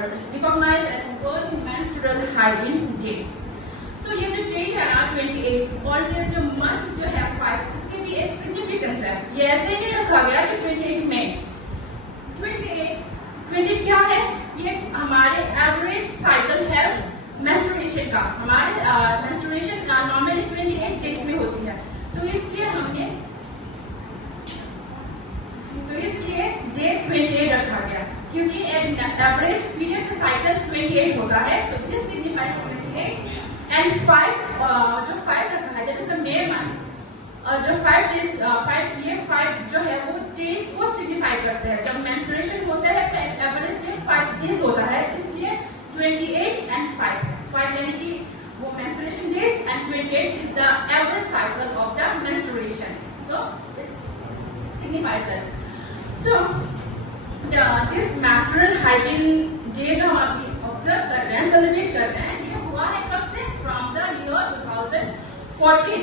recognized as World Menstrual Hygiene Day. So ये जो date है ना 28 और ये जो मंथ जो है 5, इसके भी एक सिग्निफिकेंस है. ये ऐसे नहीं रखा गया कि 28 में 28 क्या है? ये हमारे एवरेज साइकिल है मेंस्ट्रुएशन का. हमारे मेंस्ट्रुएशन का नॉर्मली 28 डेज में होती है. तो इसलिए डेट 28 रखा गया क्योंकि एवरेज पीरियड का साइकिल 28 होता है. तो दिस सिग्निफाइज 28 एंड 5 जो 5 रखा है that is the male month. और जो 5 डेज 5 जो है वो डेज को सिग्निफाई करते हैं. जब मेंस्ट्रुएशन होता है तो एवरेज डेट 5 डेज होता है. इसलिए 28 एंड 5 यानी कि वो menstruation days and 28 is the average cycle of the menstruation. So this signifies that. So this menstrual hygiene day जो हम अभी ऑब्जर्व कर रहे हैं, सेलिब्रेट कर रहे हैं, ये हुआ है कब से? From the year 2014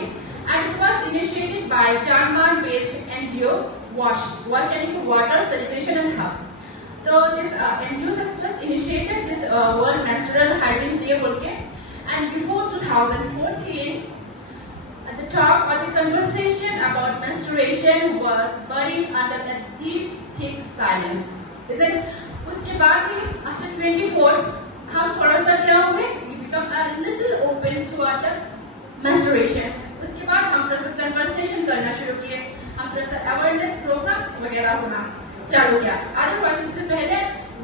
and it was initiated by German-based NGO WASH यानी कि Water Sanitation and Health. So this NGO has first initiated this World Menstrual Hygiene Day बोल के. And before 2014, the talk or the conversation about menstruation was buried under the deep, thick silence. Isn't? उसके बाद ही after 24, हम थोड़ा सा क्या हुए? We become a little open toward the menstruation. उसके बाद हम थोड़ा सा conversation करना शुरू किए. हम थोड़ा सा awareness programs वगैरह होना चालू किया. Otherwise उससे पहले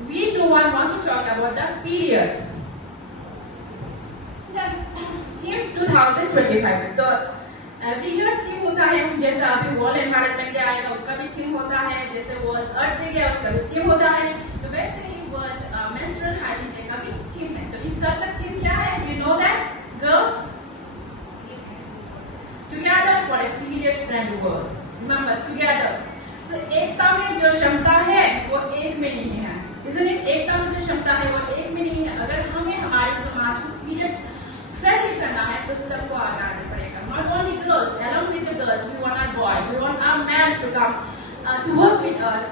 we do not want to talk about the period. Theme 2025 तो एवरी ईयर थीम होता है. जैसे अभी वर्ल्ड एनवायरनमेंट डे आएगा उसका भी थीम होता है. जैसे वर्ल्ड अर्थ डे गया उसका भी थीम होता है. तो वैसे ही वर्ल्ड मेंस्ट्रुअल हाइजीन डे का भी थीम है. तो इस साल का थीम क्या है? You know that girls together for a period friendly world. Remember together. So एकता में जो क्षमता है वो एक में नहीं है. इसलिए एकता में जो क्षमता है वो एक में नहीं है. अगर हमें हमारे समाज को पीरियड फ्रेंडली करना है तो सबको आगे आना पड़ेगा. Not only girls, along with the girls, we want our boys, we want our men to come to work with us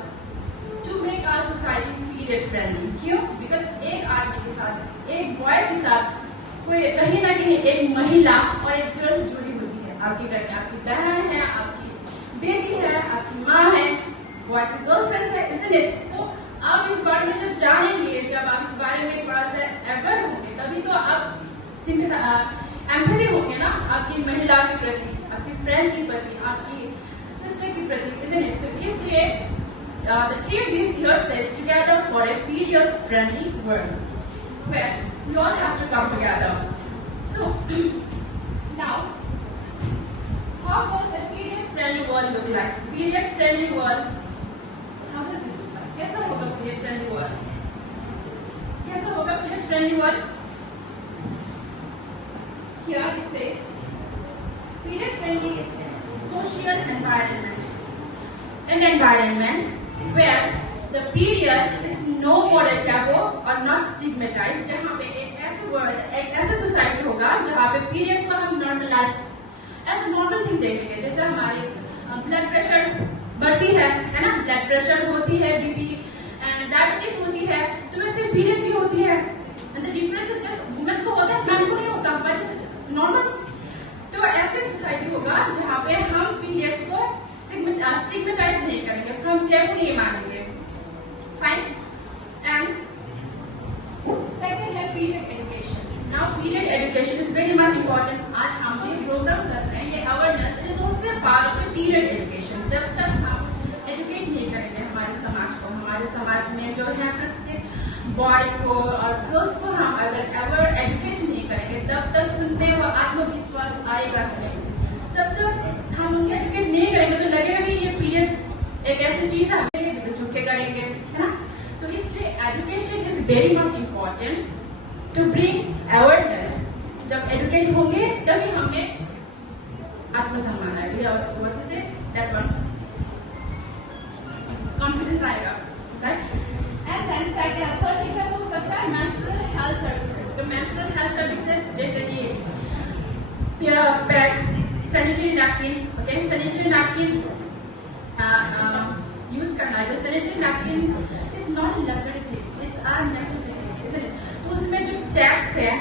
to make our society period friendly. क्यों? Because एक आदमी के साथ, एक बॉय के साथ कोई कहीं ना कहीं एक महिला और एक गर्ल जुड़ी होती है. आपके घर में आपकी बहन है, आपकी बेटी है, आपकी माँ है, बॉयज की गर्लफ्रेंड है, इसलिए तो आप इस बारे में जब जानेंगे, जब आप इस बारे में थोड़ा सा अवेयर होंगे, तभी तो आप एम्पैथी होंगे ना आपकी महिला के प्रति, आपकी फ्रेंड्स के प्रति, आपकी सिस्टर के प्रति, isn't it? तो इसलिए the theme this year says together for a period friendly world where we all have to come together. So now how does a period friendly world look like? Period friendly world, how does it look like? कैसा होगा period friendly world? कैसा होगा period friendly world? Here it says period friendly social environment. An environment where the period is no more a taboo or not stigmatized. जहाँ पे एक ऐसे world, एक ऐसे सोसाइटी होगा जहाँ पे पीरियड को हम normalise as a normal thing देखेंगे. जैसे हमारी ब्लड प्रेशर बढ़ती है ना, ब्लड प्रेशर होती है, बीपी एंड डायबिटीज होती है, तो वैसे पीरियड भी होती है. And the difference is just women को होता है, मैन को नहीं होता, बट नॉर्मल. तो ऐसे सोसाइटी होगा जहाँ पे हम पीरियड्स को स्टिग्मेटाइज नहीं करेंगे, उसको हम टैबू नहीं मानेंगे. फाइन. एंड सेकंड है period education. Now period education is very much important. आज हम जो प्रोग्राम कर रहे हैं ये awareness is also part of period education. जब तक हम एजुकेट नहीं करेंगे हमारे समाज को, हमारे समाज में जो है प्रत्येक बॉयज को और गर्ल्स को हम अगर एवर एजुकेट नहीं करेंगे, तब तक उनमें वो आत्मविश्वास आएगा नहीं. तब तक हम उनके एजुकेट नहीं करेंगे तो लगेगा कि ये पीरियड एक ऐसी चीज है झुके करेंगे, है ना. तो इसलिए education is very much important to bring awareness. जब एजुकेट होंगे तभी हमें आत्मसम्मान आएगा, कॉन्फिडेंस आएगा. Right. And then second third कैसे हो सकता है? Menstrual health services. तो मेंस्ट्रुअल हेल्थ सर्विसेज जैसे कि pad, sanitary napkins. Okay, sanitary napkins use करना है. Sanitary napkin is not a luxury thing, it's a necessity. है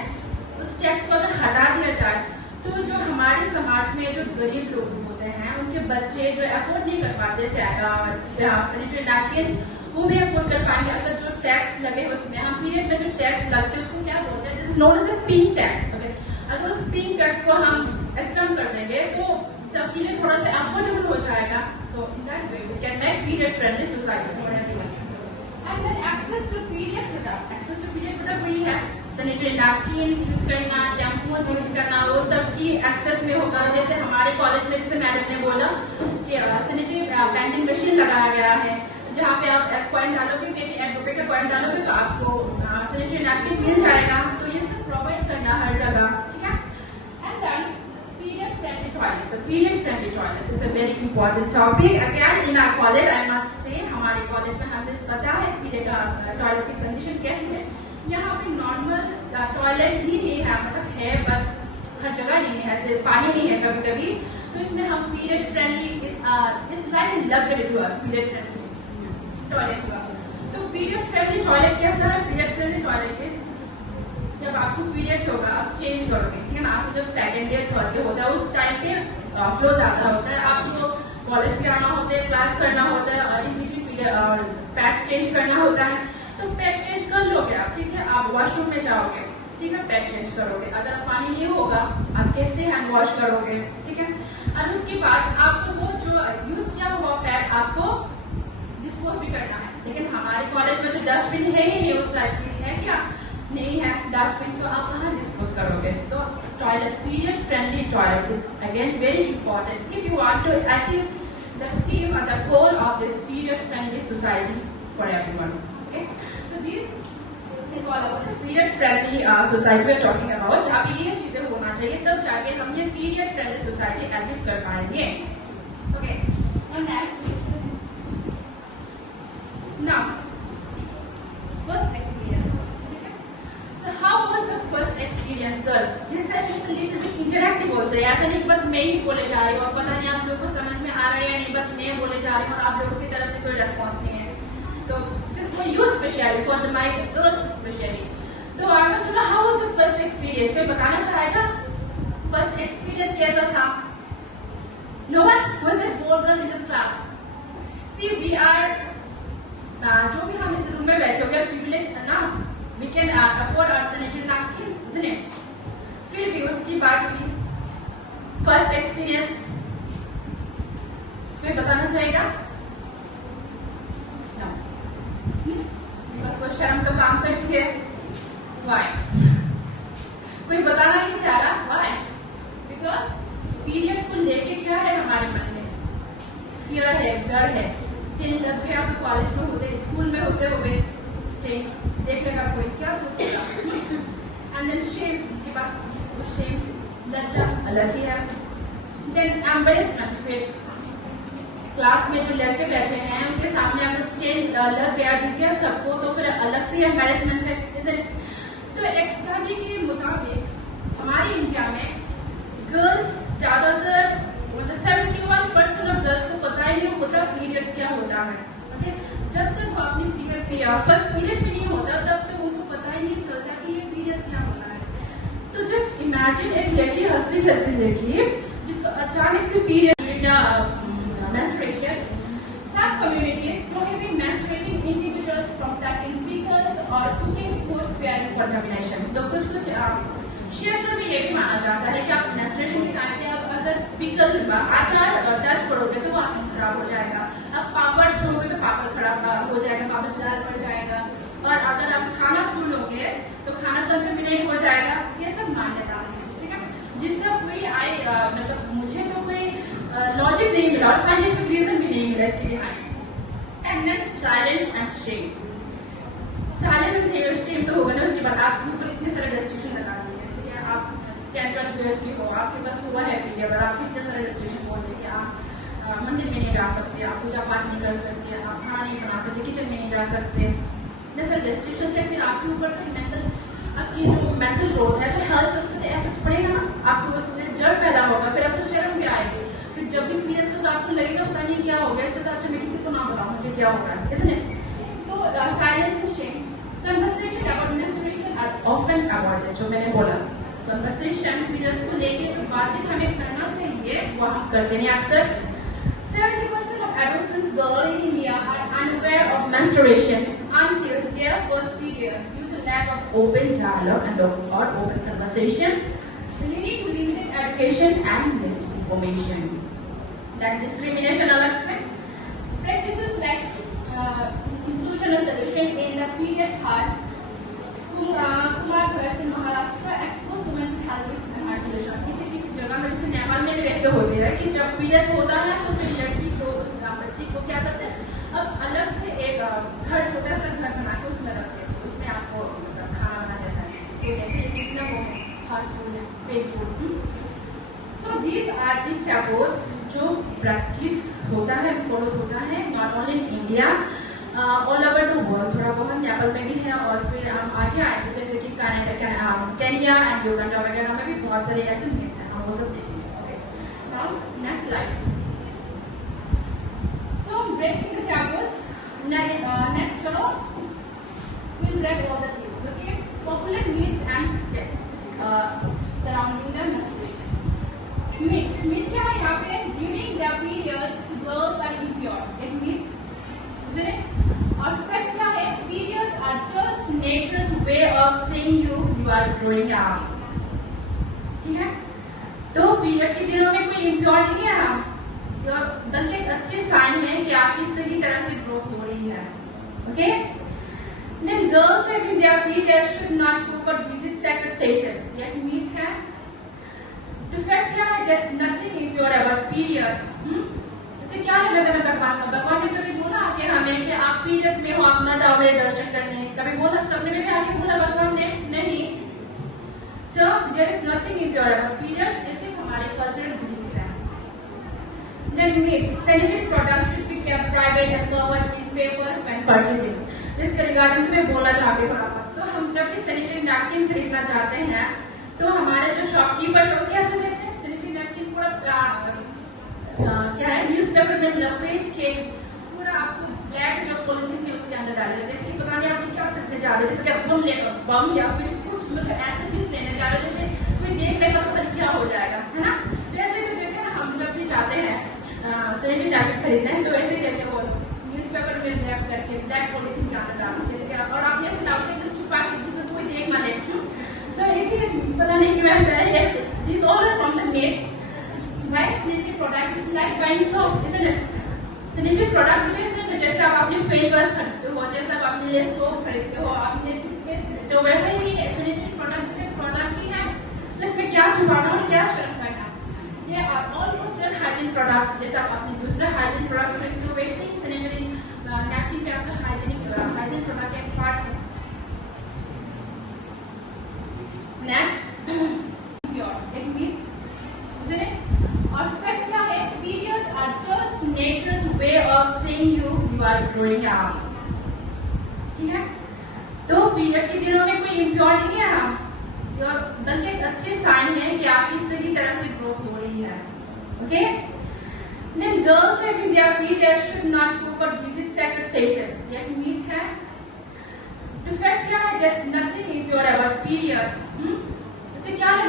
उस टैक्स को अगर हटा दिया जाए तो जो हमारे समाज में जो गरीब लोग होते हैं उनके बच्चे जो अफोर्ड नहीं कर पाते सैनिटरी नैपकिन वो भी अफोर्ड कर पाएंगे अगर जो टैक्स लगे उसमें हम पीरियड में जो टैक्स लगते हैं उसको क्या बोलते हैं, this known as a pink tax. अगर उस पिंक टैक्स को हम एक्सटेंड कर देंगे तो सबके लिए थोड़ा सा अफोर्डेबल हो जाएगा। So in that way we can make period friendly society for everyone. And then access to period product वही है सैनिटरी नैपकिन यूज करना, शैम्पू यूज करना, वो सब की एक्सेस में होगा। जैसे हमारे कॉलेज में जैसे मैडम ने बोला कि सैनिटरी वेंडिंग मशीन लगाया गया है जहाँ पे आप कॉइन डालोगे, मे बी ₹1 का कॉइन डालोगे तो आपको सैनिटरी नैपकिन मिल जाएगा। तो ये सब प्रोवाइड करना हर जगह, ठीक है। And then period friendly toilet. So period friendly toilet is a very important topic. Again, in our college, I must say, हमारे कॉलेज में हमें पता है पीरियड टॉयलेट की कंडीशन कैसी है। यहाँ पे नॉर्मल टॉयलेट ही नहीं है, मतलब है पर हर जगह नहीं है, पानी नहीं है कभी कभी। तो इसमें हम period friendly is like luxury to us period friendly toilet हुआ। तो पीरियड फ्रेंडली टॉयलेट कैसा है? पीरियड फ्रेंडली टॉयलेट इज जब आपको पीरियड्स होगा आप चेंज करोगे, ठीक है ना। आपको जब सेकंड डे थर्ड डे होता है उस टाइम पे फ्लो ज्यादा होता है, आपको कॉलेज पे आना होता है, क्लास करना होता है और इन बिटवीन पैड्स चेंज करना होता है। तो पैड चेंज कर लोगे आप, ठीक है। आप वॉशरूम में जाओगे, ठीक है, पैड चेंज करोगे। अगर पानी नहीं होगा आप कैसे हैंड वॉश करोगे, ठीक है। और उसके बाद आपको वो जो यूज किया हुआ पैड आपको डिस्पोज भी करना है। लेकिन हमारे कॉलेज में तो डस्टबिन है ही नहीं, उस टाइप की है क्या नहीं है डस्टबिन, तो आप कहाँ डिस्पोज करोगे। तो toilet period friendly toilet is again very important if you want to achieve the theme और the goal of this period friendly society for everyone. Okay, so this is all about the period friendly society we are talking about, जहाँ पे ये चीजें होना चाहिए तब जाके हम ये पीरियड फ्रेंडली सोसाइटी अचीव कर पाएंगे। ओके, और next now first experience. So how was the first experience, girl? This session is a little bit interactive also. ऐसा नहीं बस मैं ही बोले जा रही हूँ और पता नहीं आप लोगों को समझ में आ रहा है या नहीं, बस मैं बोले जा रही हूँ और आप लोगों की तरफ से कोई रेस्पॉन्स नहीं है। तो since for you especially, for the my girls especially, तो आगे चलो how was the first experience? कोई बताना चाहेगा first experience कैसा था? No one was a bold girl in this class. See, we are जो भी हम इस रूम में बैठे हो गए privileged ना, we can afford our sanitary napkins, isn't it? फिर भी उसकी बात भी फर्स्ट एक्सपीरियंस कोई बताना चाहेगा? बस वो शर्म तो काम करती है। Why? कोई बताना नहीं चाह रहा। Why? Because पीरियड को लेके क्या है हमारे मन में? फियर है, डर है। स्टेन लग गया आप कॉलेज में होते, स्कूल में होते हुए स्टेन देखेगा कोई क्या सोचेगा। एंड देन शेम, इसके बाद वो शेम लज्जा अलग ही है। देन एम्बैरेसमेंट, फिर क्लास में जो लड़के बैठे हैं उनके सामने अगर स्टेन लग गया दिख गया सबको तो फिर अलग से एम्बैरेसमेंट है। तो एक स्टडी के मुताबिक हमारी इंडिया में गर्ल्स ज्यादातर मतलब 71% ऑफ गर्ल्स को पता ही नहीं होता पीरियड्स क्या होता है। ओके, जब तक वो अपनी पीरियड फर्स्ट पीरियड भी नहीं होता तब तक उनको पता ही नहीं चलता कि ये पीरियड्स क्या होता है। तो जस्ट इमेजिन एक लड़की हंसी लज्जी लड़की जिसको अचानक से period menstruation. Some communities prohibit menstruating individuals from touching pickles or cooking food fearing contamination. तो कुछ क्षेत्र में ये भी माना जाता है कि आप menstruation के टाइम पे आप अगर पिकल अचार टच करोगे तो वो अचार खराब हो जाएगा। आप पापड़ छूओगे तो पापड़ खराब हो जाएगा, पापड़ लाल पड़ जाएगा। और अगर आप खाना छू लोगे तो खाना कंटामिनेट हो जाएगा। ये सब मान्यता है, ठीक है। जिसका कोई मतलब मुझे तो कोई लॉजिक नहीं मिला और साइंटिफिक रीजन भी नहीं मिला इसके behind. And then silence and shame. Silence and shame तो होगा ना, उसके बाद आपके ऊपर इतने सारे रेस्ट्रिक्शन लगा दिए। ठीक है, आप 10 years की हो, आपके पास हुआ है पीरियड और आपके इतने सारे रेस्ट्रिक्शन बोल दे कि आप मंदिर में नहीं जा सकते, आप पूजा पाठ नहीं कर सकते, आप खाना नहीं बना सकते, किचन में नहीं जा सकते। इतने सारे रेस्ट्रिक्शन है। फिर आपके ऊपर आपकी जो मेंटल ग्रोथ है, चाहे हेल्थ उस पर एफेक्ट पड़ेगा ना, आपको उसमें डर पैदा होगा, फिर आपको शर्म भी आएगी। फिर जब भी पीरियड्स हो तो आपको लगेगा पता नहीं क्या हो गया, इससे तो अच्छा मैं किसी को ना बताऊं मुझे क्या होगा, isn't it? तो silence and Shem, conversation about menstruation are often and avoid जो मैंने बोला, कन्वर्सेशन पीरियड्स को लेके जो बातचीत हमें करना चाहिए वो हम करते नहीं अक्सर। 70% of adolescent girls in India are unaware of menstruation until their first period due to lack of open dialogue and or open conversation, leading to limited education and misinformation. Then discrimination अलग से practices like inclusion and solution in the periods hard. Kumar से Maharashtra expose women health solution. किसी जगह में जैसे नेपाल में भी ऐसे होते हैं कि जब पीरियड्स होता है तो फिर लड़की को बच्ची को क्या करते हैं, अब अलग से एक घर छोटा सा घर बना के उसमें रखते हैं, उसमें आपको खाना बना देता है, कितना वो हार्मफुल है, painful. So these are the taboos जो प्रैक्टिस होता है, फॉलो होता है not only in India, all over the world. थोड़ा बहुत नेपाल में भी है और फिर हम आगे आएंगे जैसे कि केन्या एंड युगांडा वगैरह में भी बहुत सारे ऐसे मिक्स हैं, हम वो सब देखेंगे। Okay, now next slide. So breaking the taboos, next करो, will break all the taboos. Okay, popular myths and surrounding the menstruation. Myth क्या है यहाँ पे, during the periods girls are impure, एक मीट। और फैक्ट क्या है, periods are just nature's way of saying you are growing up. ठीक है, तो पीरियड के दिनों में कोई इम्प्योर नहीं है हम, बल्कि एक अच्छे साइन है कि आपकी सही तरह से ग्रोथ हो रही है। Okay, then girls having their period should not go for visit sacred places, यह मीट है। तो फैक्ट क्या है, there is nothing impure about periods. इससे क्या है, भगवान ने कभी बोला कि हमें कि आप पीरियड्स में हो आप न जाओ मेरे दर्शन करने, कभी बोला सपने में भी आगे बोला भगवान ने, नहीं। So there is nothing impure about periods, जैसे हमारे कल्चरल बिलीफ है। Then myth sanitary products should be kept private and covered in paper when purchasing. इसके रिगार्डिंग मैं बोलना चाहती हूँ, तो हम जब भी सैनिटरी नैपकिन खरीदना चाहते हैं तो हमारे जो शॉपकीपर है वो कैसे देते हैं, सैनिटरी नैपकिन पूरा क्या है, न्यूज़पेपर में लपेट के पूरा आपको ब्लैक जो पॉलिथीन है उसके अंदर डालेगा, जैसे कि पता नहीं आप क्या खरीदने जा रहे हो, जैसे कि आप बम या फिर कुछ मतलब ऐसे चीज लेने जा रहे हो जैसे कोई देख लेगा तो पता क्या हो जाएगा, है ना। तो ऐसे ही देते हैं हम जब भी जाते हैं सैनिटरी नैपकिन खरीदते हैं, तो ऐसे ही देते हो न्यूज़पेपर में रैप करके ब्लैक पॉलिथीन के अंदर डालते, जैसे कि और आप ऐसे डालते एकदम छुपा के जिससे कोई देख ना ले। सो ये भी पता नहीं क्यों ऐसा है, this all are from the made. Right, sanitary product is like buying soap, isn't it? Sanitary product में जैसे आप अपने फेस वॉश खरीदते हो, जैसे आप अपने लिए सोप खरीदते हो, अपने फेस खरीदते हो, वैसा ही सैनिटरी प्रोडक्ट ही है। तो इसमें क्या छुपाना और क्या शर्म करना, ये ऑल पर्सनल हाइजीन प्रोडक्ट, जैसे आप अपने दूसरे हाइजीन प्रोडक्ट खरीदते हो वैसे ही सैनिटरी नैपकिन पे आपका हाइजीनिक प्रोडक्ट का एक पार्ट है। नेक्स्ट और फैक्ट क्या है, periods are just nature's way of saying you are growing up. ठीक है, तो पीरियड के दिनों में कोई इम्प्योर नहीं है हम, बल्कि एक अच्छे साइन है कि आपकी सही तरह से ग्रोथ हो रही है। Okay, then girls having their period should not go for visit sacred places, यह मीट है। तो फैक्ट क्या है, there is nothing impure about periods. इससे क्या है,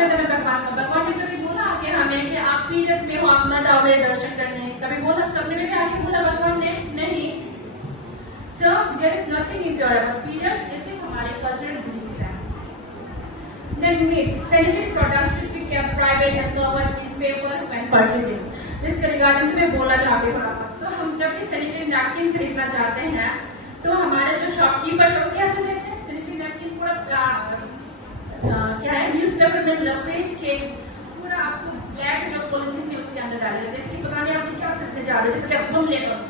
भगवान ने कभी बोला कि हमें कि आप पीरियड्स में हो आप न जाओ मेरे दर्शन करने, कभी बोला सपने में भी आगे बोला भगवान ने, नहीं। So there is nothing impure about periods, जैसे हमारे कल्चरल बिलीफ है। Then myth sanitary products should be kept private and covered in paper when purchasing. इसके रिगार्डिंग मैं बोलना चाहती हूँ, तो हम जब भी सैनिटरी नैपकिन खरीदना चाहते हैं तो हमारे जो शॉपकीपर है वो कैसे देते हैं, सैनिटरी नैपकिन पूरा क्या है, न्यूज़पेपर में लपेट के पूरा आपको ब्लैक जो पॉलिथीन है उसके अंदर डालेगा, जैसे कि पता नहीं आप क्या खरीदने जा रहे हो, जैसे कि आप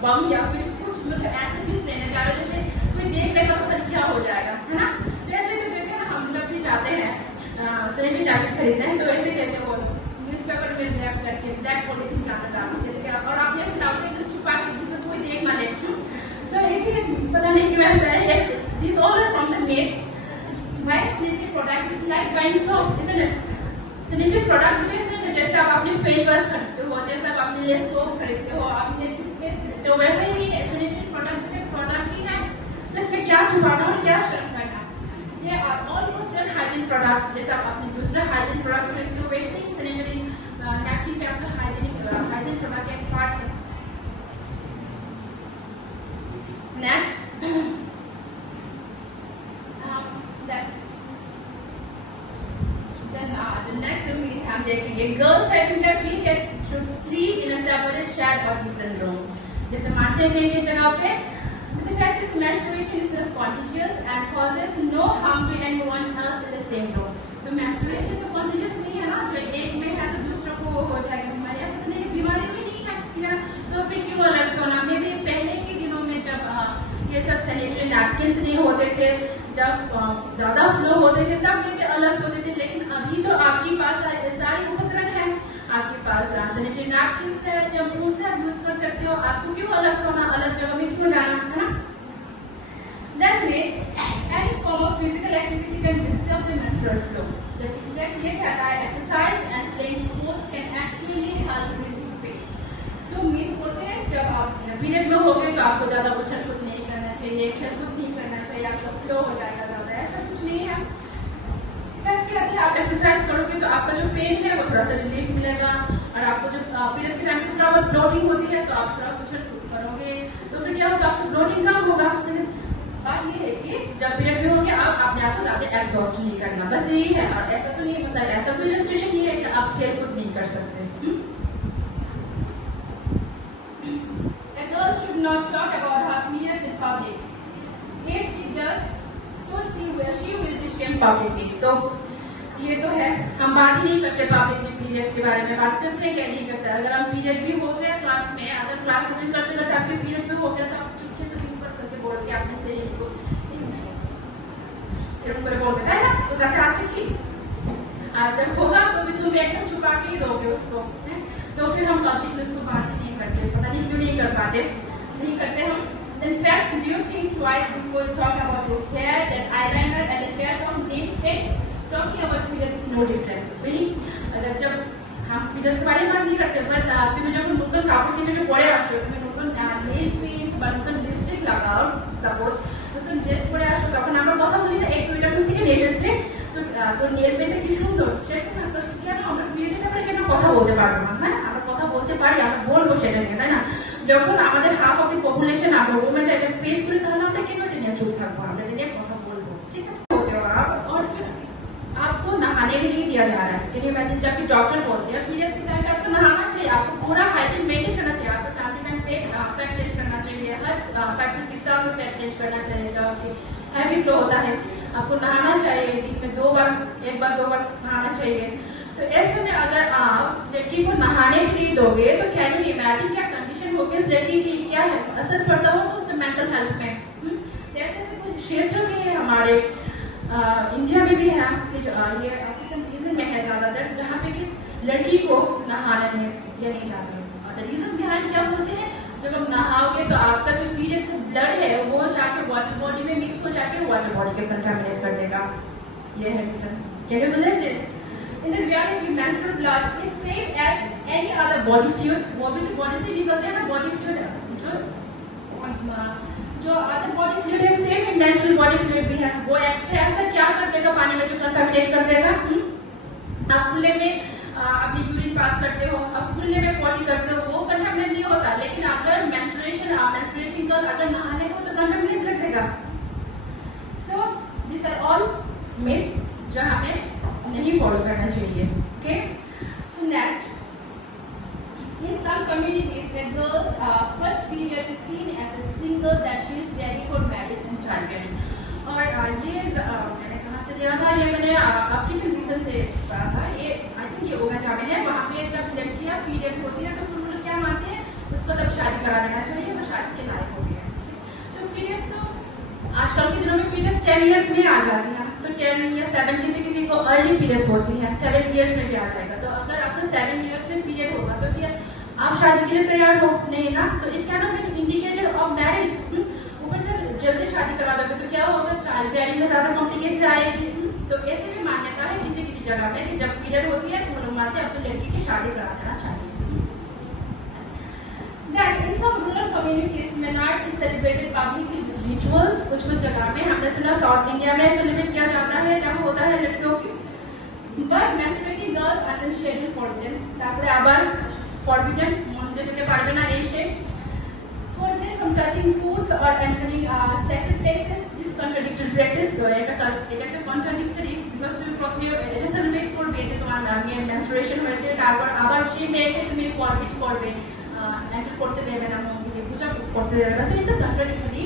बम या फिर कुछ मतलब ऐसे चीज लेने जा रहे हो जैसे कोई देख लेगा तो पता नहीं क्या हो जाएगा, है ना। तो ऐसे ही देते हैं हम जब भी जाते हैं सैनिटरी नैपकिन खरीदते हैं, तो ऐसे ही देते हो न्यूज़पेपर में रैप करके ब्लैक पॉलिथीन के अंदर डालते, जैसे कि और आप ऐसे डालते एकदम छुपा के जिससे कोई देख ना ले। सो ये भी पता नहीं क्यों ऐसा है, this all are from the made. Right, sanitary product is like buying soap, isn't it? Sanitary product में जैसे आप अपने फेस वॉश खरीदते हो, जैसे आप अपने लिए सोप खरीदते हो, अपने फेस खरीदते हो, वैसा ही सैनिटरी प्रोडक्ट ही है। तो इसमें क्या छुपाना और क्या शर्म करना, ये all personal hygiene hygiene product, जैसा आप अपने दूसरा हाइजीन प्रोडक्ट खरीदते हो वैसे ही सैनिटरी नैपकिन का आपका हाइजीन प्रोडक्ट का एक पार्ट है। नेक्स्ट हम देखेंगे girls having their periods should sleep in a separate shed और डिफरेंट रूम। जैसे मानते हैं कि जगह पे the fact is menstruation is contagious and causes no harm to anyone else in the same room। तो menstruation तो contagious नहीं है ना, जो एक में है तो दूसरों को हो जाएगा बीमारी, ऐसा तो नहीं, बीमारी भी नहीं है, तो फिर क्यों अलग सोना। में भी पहले के दिनों में जब ये सब सैनिटरी नैपकिन्स नहीं होते थे, जब ज्यादा फ्लो होते थे तब ये अलग सोते थे, लेकिन अभी तो आपके पास सारे उपकरण है, आपके पास सैनिटरी नैपकिन्स है, जब उनसे आप यूज कर सकते हो, आपको क्यों अलग सोना, अलग जगह में क्यों जाना, है ना। Then any form of physical activity can disturb the menstrual flow। जब इफेक्ट ये कहता है exercise and playing sports can actually help relieve pain. तो उम्मीद होते हैं जब आप पीरियड में होगे तो आपको ज्यादा उछल कूद नहीं करना चाहिए, खेलकूद नहीं करना चाहिए, आपका फ्लो हो जाएगा ज्यादा, ऐसा कुछ नहीं है। आप एक्सरसाइज करोगे तो आपका जो पेन है वो थोड़ा सा रिलीफ मिलेगा, और आपको जो पीरियड्स के टाइम पे थोड़ा बहुत ब्लोटिंग होती है तो आप थोड़ा उछल कूद करोगे तो फिर क्या होगा, आपको ब्लोटिंग कम होगा। बात ये है कि जब पीरियड में होंगे आप अपने आप को ज्यादा एग्जॉस्ट नहीं करना, बस यही है। और ऐसा तो नहीं, मतलब ऐसा कोई रेस्ट्रिक्शन नहीं है कि आप खेल कूद नहीं कर सकते। A girl should not talk about her periods in public. If she does, so she will be shamed publicly। तो ये तो है, हम बात ही नहीं करते पब्लिक में पीरियड्स के बारे में, बात करते हैं क्या नहीं करते। अगर हम पीरियड भी हो गया क्लास में, अगर क्लास में करते करते आपके पीरियड भी हो गया तो आप चुपके से किस पर करके बोल के आपने से को बोल देता है ना, तो कैसे आज की आज जब होगा तो भी तुम एकदम छुपा के ही दोगे उसको, तो फिर हम पब्लिक में उसको बात ही नहीं करते, पता नहीं क्यों नहीं कर पाते, नहीं करते हम। In fact, do you think twice before you talk about your hair, that eyeliner and the shades of nail paint? Talking about periods is no different। वही अगर जब हम पीरियड्स के बारे में बात नहीं करते, बट तुम्हें जब नूतन कापड़ की जगह पड़े रखते हो, तुम्हें नूतन नेल पेंट বা নতুন লিপস্টিক লাগাও, সাপোজ নতুন ড্রেস পরে আসো, তখন আমরা কথা বলি না এক দুইটার মধ্যে নেল স্প্রে, তো তোর নেল পেন্টটা কি সুন্দর, সেটা না তো কেন আমরা পিরিয়ডের ব্যাপারে কেন কথা বলতে পারবো না, হ্যাঁ আমরা কথা বলতে পারি, আমরা বলবো সেটা নিয়ে, তাই না। যখন আমাদের হাফ অফ দি পপুলেশন আমরা ওমেন এটা ফেস করি, তাহলে আমরা কেন এটা নিয়ে চুপ থাকবো, আমরা এটা নিয়ে কথা বলবো, ঠিক আছে। और फिर आपको नहाने भी नहीं दिया जा रहा है, कैन यू इमेजिन, जबकि डॉक्टर बोलते हैं पीरियड्स के टाइम पे आपको नहाना चाहिए, आपको पूरा हाइजीन मेंटेन करना चाहिए, आपको time to time pad change करना चाहिए, हर 5 to 6 आवर में पैड चेंज करना चाहिए, जब हैवी फ्लो होता है आपको नहाना चाहिए, दिन में 2 बार, 1 बार 2 बार नहाना चाहिए। तो ऐसे में अगर आप लड़की को नहाने के लिए दोगे तो कैन यू इमेजिन क्या कंडीशन होगी उस लड़की की, क्या है असर पड़ता होगा उसके मेंटल हेल्थ में। ऐसे कुछ क्षेत्र भी है हमारे इंडिया में भी है कि ये अफ्रीकन रीजन में है ज्यादातर, जहाँ पे कि लड़की को नहाने नहीं जाता। और रीजन बिहाइंड क्या बोलते हैं, जब आप नहाओगे तो आपका जो पीरियड का ब्लड है वो जाके वाटर बॉडी में मिक्स हो जाके वाटर बॉडी को कंटामिनेट कर देगा, ये है reason. Can you believe this? In the reality, menstrual blood is same as any other body fluid। वो भी तो बॉडी से निकलते हैं ना, बॉडी फ्लूइड जो अदर बॉडी फ्लूइड है, same in natural body fluid भी है। वो एक्स्ट्रा ऐसा क्या कर देगा पानी में, जो कंटामिनेट कर देगा। आप खुले में अपनी यूरिन पास करते हो, आप खुले में पॉटी करते हो, वो कंटामिनेट नहीं होता, लेकिन अगर मेंस्ट्रुएटिंग गर्ल अगर नहाने को तो कंटामिनेट कर देगा। So this are all myth जो हमें नहीं फॉलो करना चाहिए। Okay, so next, in some communities the girl's first period is seen as a signal that she is ready for marriage and childbearing। और ये मैंने कहाँ से लिया था, ये मैंने अफ्रीकन रीजन से पढ़ा था, ये आई थिंक ये ओगाटा में है। वहाँ पे जब लड़कियाँ पीरियड्स होती है तो फिर लोग क्या मानते हैं, उसको तब शादी करा देना चाहिए, वो शादी के लायक हो गया। तो पीरियड्स तो आजकल के दिनों में पीरियड्स 10 ईयर्स में आ जाती है, तो 10 या 7 किसी को अर्ली पीरियड्स होती है, 7 ईयर्स में भी आ जाएगा। तो अगर आपको 7 ईयर्स में पीरियड होगा तो फिर आप शादी के लिए तैयार हो नहीं ना, तो it can not be indicator of marriage. ऊपर से जल्दी शादी करा दोगे तो क्या होगा, चाइल्ड बेयरिंग में ज्यादा कॉम्प्लिकेशन आएगी। तो ऐसे भी मान्यता है किसी जगह में कि जब पीरियड होती है तो लोग मानते हैं अब तो लड़की की शादी करा देना चाहिए। Then in some rural communities, Menarche is celebrated publicly with rituals। कुछ जगह में हमने सुना साउथ इंडिया में सेलिब्रेट किया जाता है, जहाँ होता है लड़कियों But menstruating girls are then scheduled forbidden. তারপরে আবার forbidden মন্দিরে যেতে পারবে না এসে। Forbidden from touching foods or entering sacred places. This contradictory practice এটা একটা contradictory because তুমি প্রথমে এটা সেলিব্রেট করবে যে তোমার মেয়ের menstruation হয়েছে, তারপর আবার সেই মেয়েকে তুমি forbid করবে, এন্টার করতে দেবে না মন্দিরে, পূজা করতে দেবে না। So it's a contradictory.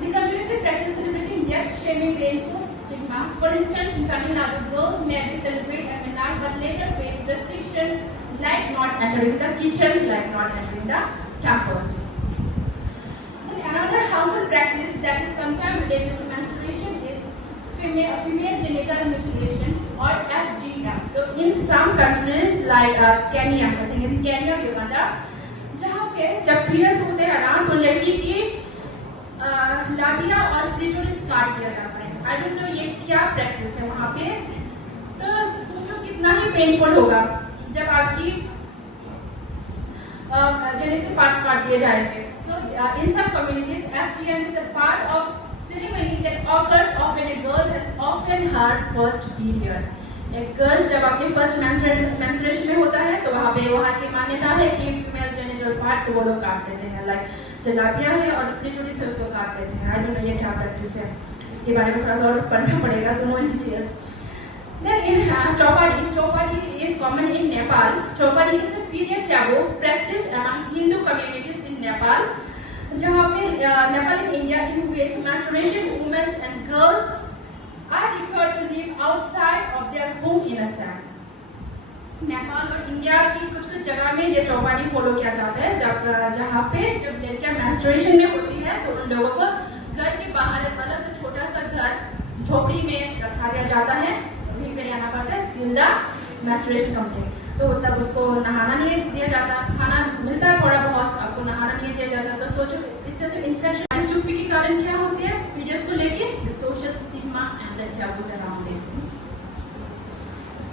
The contradictory practice celebrating death shaming reinforces stigma. For instance, in Tamil Nadu, girls may be celebrated at midnight but later face restriction like not entering the kitchen, like not entering the temples. Then another harmful practice that is sometimes related to menstruation is female genital mutilation or FGM. So in some countries like Kenya, I think in Kenya, Uganda, जहाँ पे जब periods होते हैं ना तो लड़की की लाबिया और क्लिटोरिस काट दिया जाता है। आई डोंट नो ये क्या प्रैक्टिस है वहाँ पे। तो सोचो कितना ही पेनफुल होगा जब आपकी जेनिटल पार्ट्स काट दिए जाएंगे। So in some communities, FGM is a part of ceremony that occurs often a girl has often her first period. एक गर्ल जब अपनी फर्स्ट मेंस्ट्रुएशन में होता है तो वहाँ की मान्यता है कि फीमेल जेनिटल पार्ट से वो लोग काट देते हैं, लाइक जलाबिया है और स्लिटोरिस से उसको काट देते हैं। आई डोंट नो ये क्या प्रैक्टिस है, इसके बारे में थोड़ा सा और पढ़ना पड़ेगा to know details. Then in Chowpadi is common in Nepal. Chowpadi is a period taboo practice among Hindu communities in Nepal. जहाँ पे Nepal in India in which menstruation women and girls are required to live outside of their home in a sack. Nepal और India की कुछ जगह में ये Chowpatty follow किया जाता है, जहाँ पे जब लड़कियां मेंस्ट्रुएशन में होती है तो उन लोगों को घर के बाहर एक अलग से छोटा सा घर झोपड़ी में रखा दिया जाता है, वहीं पे रहना पड़ता है टिल द मेंस्ट्रुएशन कंप्लीट। तो तब उसको नहाना नहीं दिया जाता, खाना मिलता है थोड़ा बहुत, आपको नहाना नहीं दिया जाता। तो सोचो इससे तो इन्फेक्शन चुप्पी के कारण क्या होती है पीरियड्स को लेके, the social stigma and the taboos around it.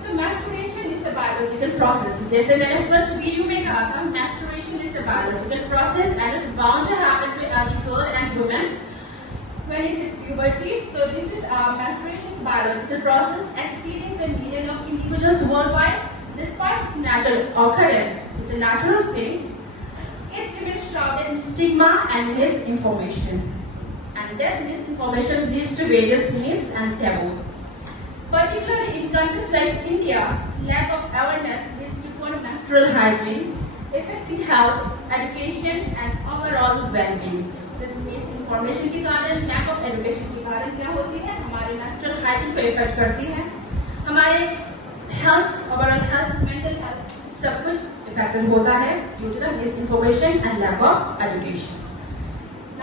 तो menstruation is a biological process. जैसे मैंने फर्स्ट वीडियो में कहा था, menstruation is a biological process and is bound to happen to every girl and woman when it hits puberty. So this is menstruation is a biological process experienced by millions of individuals worldwide. Despite its natural occurrence, it's a natural thing. It's still shrouded in stigma and misinformation, and that misinformation leads to various myths and taboos. Particularly in countries like India, lack of awareness leads to poor menstrual hygiene, affecting health, education, and overall well-being. This misinformation के कारण, lack of education के कारण क्या होती है, हमारे menstrual hygiene को affect करती है, हमारे health, overall health, mental health, सब कुछ affected होता है due to the misinformation and lack of education.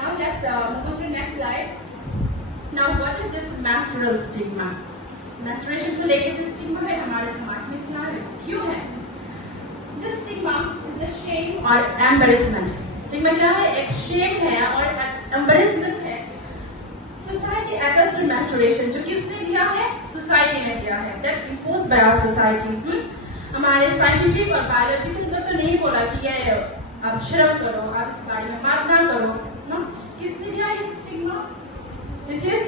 Now let's move to the next slide. Now what is this menstrual stigma? Menstruation को लेकर जो स्टिग्मा है हमारे समाज में क्या है, क्यों है? This stigma is the shame और एम्बैरेसमेंट। स्टिग्मा क्या है? एक शेम है और एम्बैरेसमेंट है। सोसाइटी अगेंस्ट मेंस्ट्रुएशन जो किसने दिया है? सोसाइटी ने दिया है, that imposed by our society. हमारे साइंटिफिक और बायोलॉजिकल तो नहीं बोला कि ये आप शर्म करो, आप इस बारे में बात ना करो, नो। किसने दिया है stigma? This is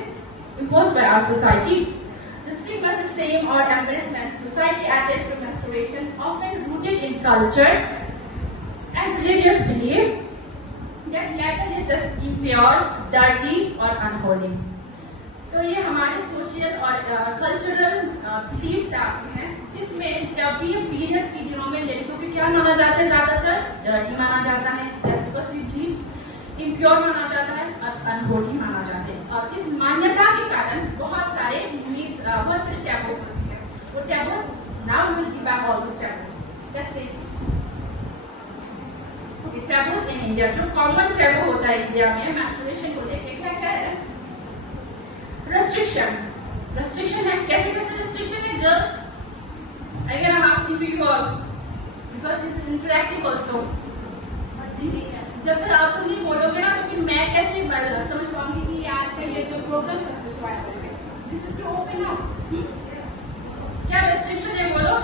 imposed by our society. The stigma is the same or embarrassment society attaches to menstruation, often rooted in culture and religious belief that latter is just impure, dirty or unholy. तो ये हमारे social और cultural beliefs आते हैं, जिसमें जब भी periods के दिनों में लड़कियों को क्या माना जाता है, ज्यादातर डर्टी माना जाता है, इम्प्योर माना जाता है और अनहोली माना जाता है। और इस मान्यता के कारण बहुत सारे टैबूज होते हैं। वो taboos now we will give back all this taboos. Let's say okay, taboos in India, जो कॉमन टैबू होता है इंडिया में मेंस्ट्रुएशन को लेके क्या क्या है? रेस्ट्रिक्शन है। कैसे रेस्ट्रिक्शन है girls? Again I am asking to you all because it's interactive also. जब तक आप नहीं बोलोगे ना तो फिर मैं कैसे समझ पाऊंगी कि आज का ये जो प्रोग्राम सक्सेस हुआ है। This is to open up. क्या रेस्ट्रिक्शन है बोलो?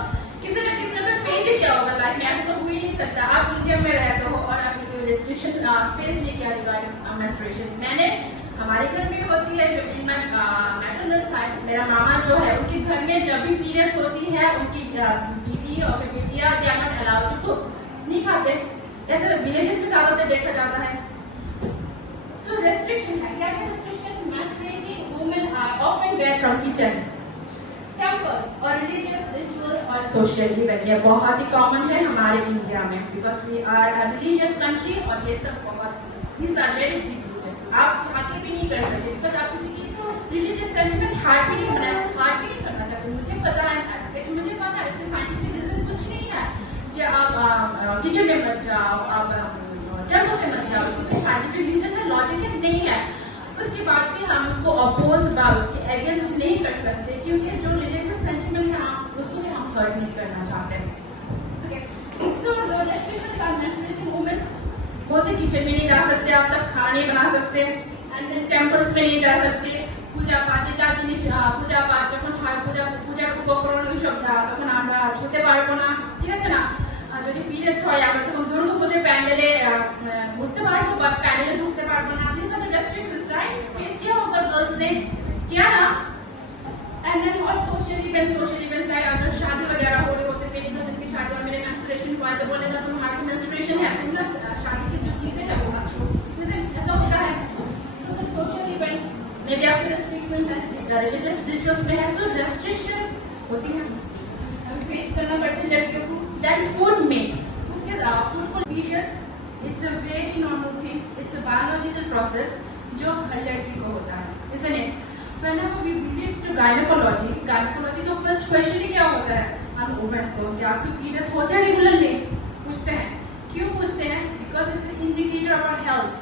किसी ने तो फेस ही किया होगा लाइफ में, ऐसा तो हो ही नहीं सकता। आप इंडिया में रहते हो और आपने कोई रेस्ट्रिक्शन फेस नहीं किया रिगार्डिंग मेंस्ट्रुएशन। मैंने हमारे घर में होती है, जो इन मैटरनल साइड मेरा मामा जो है उनके घर में जब भी पीरियड्स होती है उनकी बीवी और फिर बेटियां they are not allowed to cook, नहीं खाते, ऐसे विलेजेस में ज्यादातर देखा जाता है। सो रेस्ट्रिक्शन है, क्या क्या restriction? menstruating women are often banned from kitchen, temples और religious ritual और social event, ये बहुत ही कॉमन है हमारे इंडिया में, because we are a religious country और ये सब बहुत these are very deep rooted, आप चाहते भी नहीं कर सकते, बिकॉज आप किसी की रिलीजियस कंट्री में हार्ट भी नहीं बनाया, हार्ट भी नहीं करना चाहते। मुझे पता है, मुझे पता है इसके साइंटिफिक रीजन कुछ नहीं है, जो आप किचन में मत जाओ, आप टेम्पल में मत जाओ, उसको कोई साइंटिफिक रीजन है, लॉजिक नहीं है। उसके बाद भी हम उसको अपोज बा उसके अगेंस्ट नहीं कर सकते, क्योंकि जो रिलीजियस सेंटिमेंट है उसको भी हम हर्ट नहीं करना चाहते। So the restrictions are menstruation women बोलते किचन में नहीं जा सकते, आप तक खाना नहीं बना सकते, एंड देन टेम्पल्स में नहीं जा सकते, पूजा पाठ যা জিনিস পূজা পাঠ যখন হয় পূজা উপকরণ ওইসব তখন আমরা ছুতে পারবো না, ঠিক আছে না? যদি পিরিয়ডস হয় আমরা তখন দুর্গা পুজোর প্যান্ডেলে ঘুরতে পারবো বা প্যান্ডেলে ঢুকতে পারবো না। This are restrictions, right? Face किया होगा गर्ल्स ने, किया ना? एंड देन और सोशल इवेंट्स लाइक अगर शादी वगैरह हो रही होते, मेरी कजिन की शादी और मेरे मेंस्ट्रुएशन हुआ तो बोलेगा तुम्हारी मेंस्ट्रुएशन है, तुम ना शादी की जो चीजें है वो मत छो, ऐसा होता है। सो द सोशल इवेंट्स में भी आपके रेस्ट्रिक्शन है, रिलीजियस रिचुअल्स में है, सो रेस्ट्रिक्शंस होती है, हमें फेस करना पड़ती है लड़कियों को। Then food food periods, it's a very normal thing, it's a biological process जो हर लड़की को होता है, isn't it? Whenever we visit to gynecology का फर्स्ट क्वेश्चन ही क्या होता है हम वुमेन्स को, क्या आपके पीरियड्स होते हैं रेगुलरली? पूछते हैं। क्यों पूछते हैं? Because it's an indicator of our health.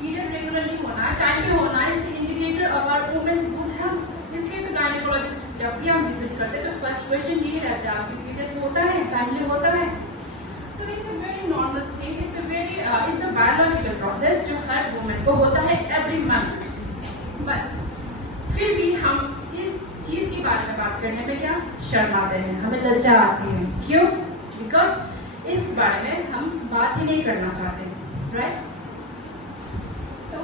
Period regularly होना, टाइम पे होना, is indicator of our women's good health. इसलिए तो गायनेकोलॉजिस्ट जब भी हम विजिट करते हैं तो फर्स्ट क्वेश्चन यही रहता है आपके पीरियड्स होता है, टाइमली होता है? So it's a very normal thing. It's a biological process जो हर वुमेन को होता है every month. But फिर भी हम इस चीज के बारे में बात करने में क्या शर्माते हैं, हमें लज्जा आती है। क्यों? Because इस बारे में हम बात ही नहीं करना चाहते, right? So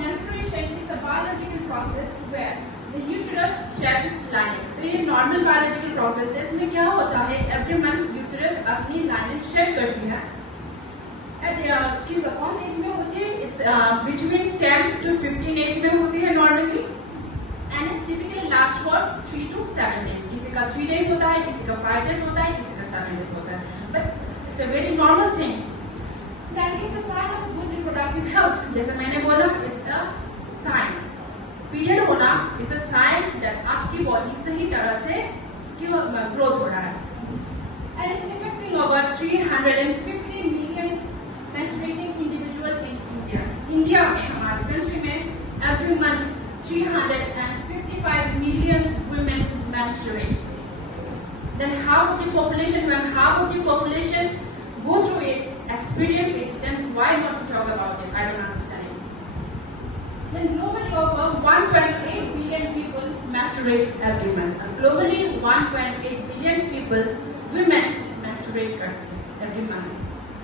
menstruation is a biological process where the uterus sheds its lining. तो ये normal biological process है, इसमें क्या होता है every month यूटरस अपनी लाइनिंग शेड करती है। किस कौन एज में होती है? इट्स बिटवीन 10 to 15 एज में होती है normally, and it's typically last for 3 to 7 days. किसी का 3 डेज होता है, किसी का 5 डेज होता है, किसी का 7 डेज होता है, but it's a very normal thing that is a sign of good reproductive health. जैसे मैंने बोला, इट्स अ साइन, पीरियड होना इज अ साइन दैट आपकी बॉडी सही तरह से ग्रोथ हो रहा है। And it's affecting over 350 million menstruating individuals in India. India में, हमारे कंट्री में every month 355 million women menstruate. Then half of the population, when half of the population go through it, experience it, then why not to talk about it? I don't understand it. Then globally over 1.8 billion people menstruate every month. Globally 1.8 billion people women menstruate करते हैं every month.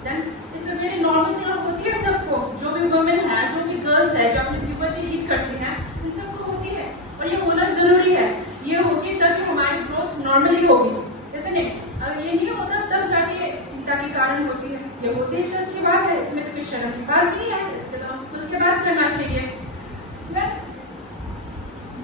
Then it's a very normal thing होती है सबको, जो भी women है, जो भी girls है, जो अपनी puberty hit करती हैं, इन सबको होती है और ये होना जरूरी है। ये होगी तभी हमारी ग्रोथ नॉर्मली होगी, isn't it? अगर ये नहीं होता तब जाके चिंता के कारण होती है। ये होती है तो अच्छी बात है, इसमें तो कोई शर्म की बात नहीं है, इसके तो हम खुल के बात करना चाहिए। But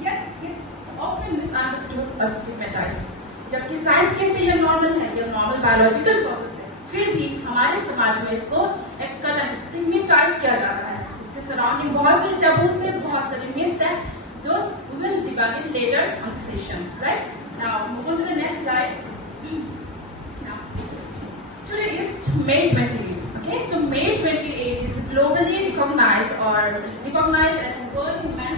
yet it's often misunderstood or stigmatized. जबकि साइंस कहते हैं ये नॉर्मल है, ये नॉर्मल बायोलॉजिकल प्रोसेस है, फिर भी हमारे समाज में इसको एक कलम स्टिग्मेटाइज किया जाता है। इसके सराउंडिंग बहुत सारे टैबूज है, बहुत सारे मिथ्स है। Those we will debug it later on the session, right? Now move on to the next slide. Now today is May 28. Okay, so May 28 is globally recognized as World Women's